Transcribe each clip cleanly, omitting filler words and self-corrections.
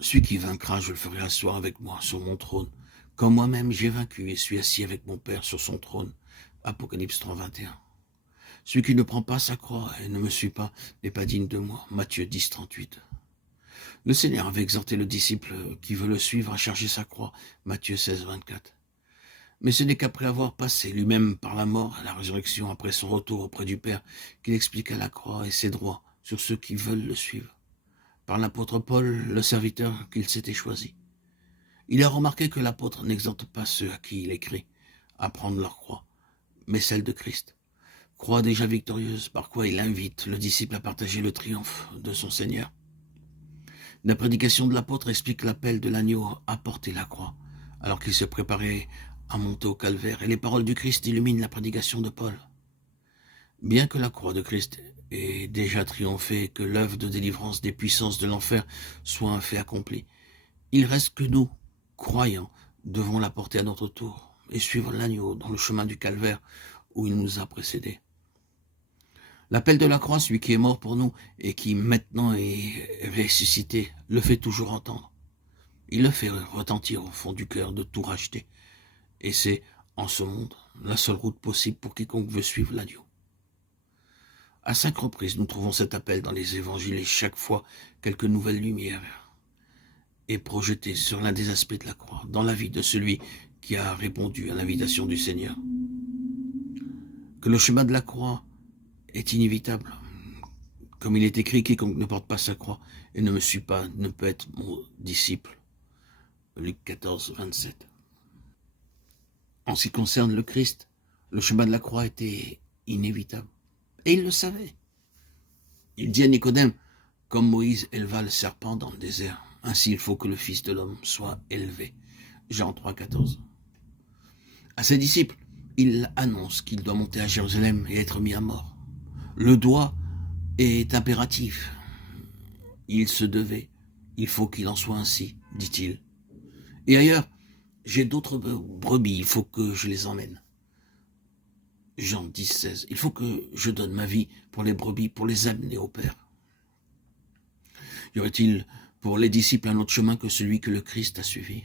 Celui qui vaincra, je le ferai asseoir avec moi sur mon trône, comme moi-même j'ai vaincu et suis assis avec mon Père sur son trône. Apocalypse 3, 21. Celui qui ne prend pas sa croix et ne me suit pas n'est pas digne de moi. Matthieu 10, 38. Le Seigneur avait exhorté le disciple qui veut le suivre à charger sa croix. Matthieu 16, 24. Mais ce n'est qu'après avoir passé lui-même par la mort et la résurrection, après son retour auprès du Père, qu'il expliqua la croix et ses droits sur ceux qui veulent le suivre. Par l'apôtre Paul, le serviteur qu'il s'était choisi. Il a remarqué que l'apôtre n'exhorte pas ceux à qui il écrit à prendre leur croix, mais celle de Christ. Croix déjà victorieuse, par quoi il invite le disciple à partager le triomphe de son Seigneur. La prédication de l'apôtre explique l'appel de l'agneau à porter la croix, alors qu'il se préparait à monter au calvaire, et les paroles du Christ illuminent la prédication de Paul. Bien que la croix de Christ ait déjà triomphé et que l'œuvre de délivrance des puissances de l'enfer soit un fait accompli, il reste que nous, croyants, devons la porter à notre tour et suivre l'agneau dans le chemin du calvaire où il nous a précédés. L'appel de la croix, celui qui est mort pour nous et qui maintenant est ressuscité, le fait toujours entendre. Il le fait retentir au fond du cœur de tout racheter. Et c'est, en ce monde, la seule route possible pour quiconque veut suivre l'agneau. À 5 reprises, nous trouvons cet appel dans les évangiles et chaque fois, quelques nouvelles lumières est projetée sur l'un des aspects de la croix, dans la vie de celui qui a répondu à l'invitation du Seigneur. Que le chemin de la croix est inévitable. Comme il est écrit, quiconque ne porte pas sa croix et ne me suit pas ne peut être mon disciple. Luc 14, 27. En ce qui concerne le Christ, le chemin de la croix était inévitable. Et il le savait. Il dit à Nicodème, comme Moïse éleva le serpent dans le désert, ainsi il faut que le Fils de l'homme soit élevé. Jean 3, 14. À ses disciples, il annonce qu'il doit monter à Jérusalem et être mis à mort. Le doigt est impératif. Il se devait. Il faut qu'il en soit ainsi, dit-il. Et ailleurs, j'ai d'autres brebis, il faut que je les emmène. Jean 10, 16. Il faut que je donne ma vie pour les brebis, pour les amener au Père. Y aurait-il pour les disciples un autre chemin que celui que le Christ a suivi?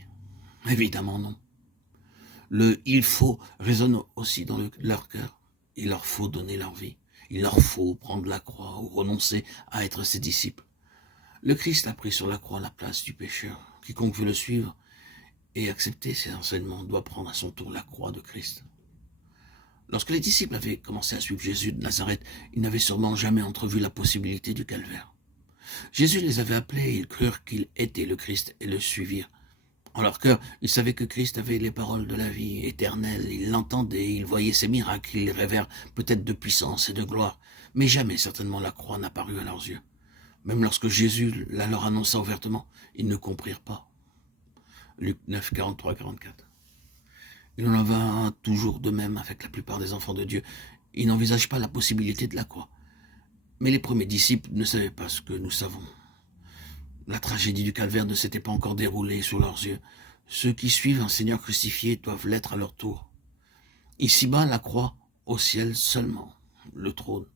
Évidemment non. Le « il faut » résonne aussi dans leur cœur. Il leur faut donner leur vie. Il leur faut prendre la croix ou renoncer à être ses disciples. Le Christ a pris sur la croix la place du pécheur. Quiconque veut le suivre et accepter ses enseignements doit prendre à son tour la croix de Christ. Lorsque les disciples avaient commencé à suivre Jésus de Nazareth, ils n'avaient sûrement jamais entrevu la possibilité du calvaire. Jésus les avait appelés et ils crurent qu'il était le Christ et le suivirent. En leur cœur, ils savaient que Christ avait les paroles de la vie éternelle. Ils l'entendaient, ils voyaient ses miracles, ils rêvèrent peut-être de puissance et de gloire. Mais jamais, certainement, la croix n'apparut à leurs yeux. Même lorsque Jésus la leur annonça ouvertement, ils ne comprirent pas. Luc 9, 43, 44. Il en va toujours de même avec la plupart des enfants de Dieu. Ils n'envisagent pas la possibilité de la croix. Mais les premiers disciples ne savaient pas ce que nous savons. La tragédie du calvaire ne s'était pas encore déroulée sous leurs yeux. Ceux qui suivent un Seigneur crucifié doivent l'être à leur tour. Ici-bas, la croix, au ciel seulement, le trône.